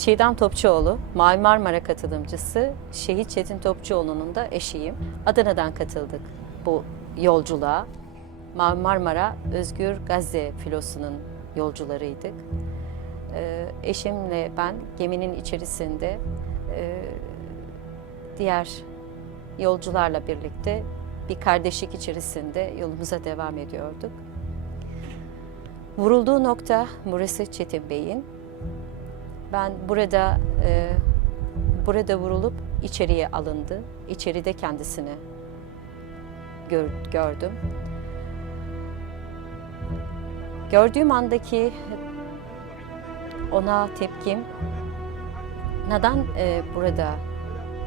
Çiğdem Topçuoğlu, Mavi Marmara katılımcısı, Şehit Çetin Topçuoğlu'nun da eşiyim. Adana'dan katıldık bu yolculuğa. Mavi Marmara Özgür Gazze filosunun yolcularıydık. Ee, eşimle ben geminin içerisinde e, diğer yolcularla birlikte bir kardeşlik içerisinde yolumuza devam ediyorduk. Vurulduğu nokta burası Çetin Bey'in. Ben burada e, burada vurulup içeriye alındı. İçeride kendisini gör- gördüm. Gördüğüm andaki ona tepkim neden e, burada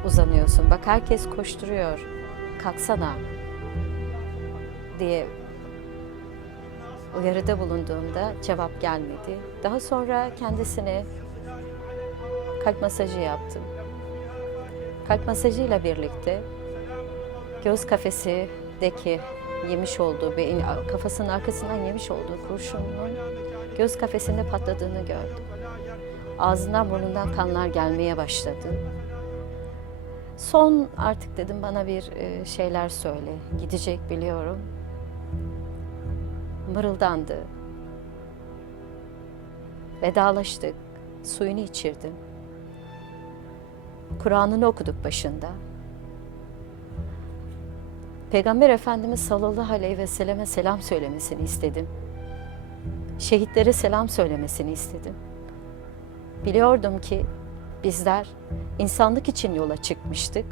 uzanıyorsun? Bak herkes koşturuyor. Kalksana diye uyarıda bulunduğumda cevap gelmedi. Daha sonra kendisine kalp masajı yaptım. Kalp masajıyla birlikte göz kafesindeki yemiş olduğu kafasının arkasından yemiş olduğu kurşunun göz kafesinde patladığını gördüm. Ağzından burnundan kanlar gelmeye başladı. Son artık dedim bana bir e, şeyler söyle. Gidecek biliyorum. Mırıldandı. Vedalaştık. Suyunu içirdim. Kur'an'ını okuduk başında. Peygamber Efendimiz sallallahu aleyhi ve selleme selam söylemesini istedim. Şehitlere selam söylemesini istedim. Biliyordum ki bizler insanlık için yola çıkmıştık.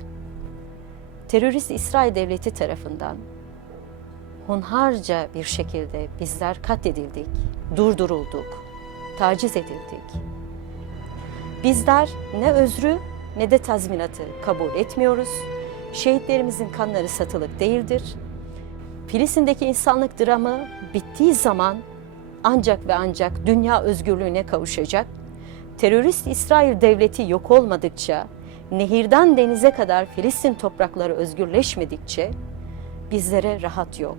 Terörist İsrail Devleti tarafından hunharca bir şekilde bizler katledildik, durdurulduk, taciz edildik. Bizler ne özrü ne de tazminatı kabul etmiyoruz. Şehitlerimizin kanları satılık değildir. Filistin'deki insanlık dramı bittiği zaman ancak ve ancak dünya özgürlüğüne kavuşacak. Terörist İsrail devleti yok olmadıkça, nehirden denize kadar Filistin toprakları özgürleşmedikçe bizlere rahat yok.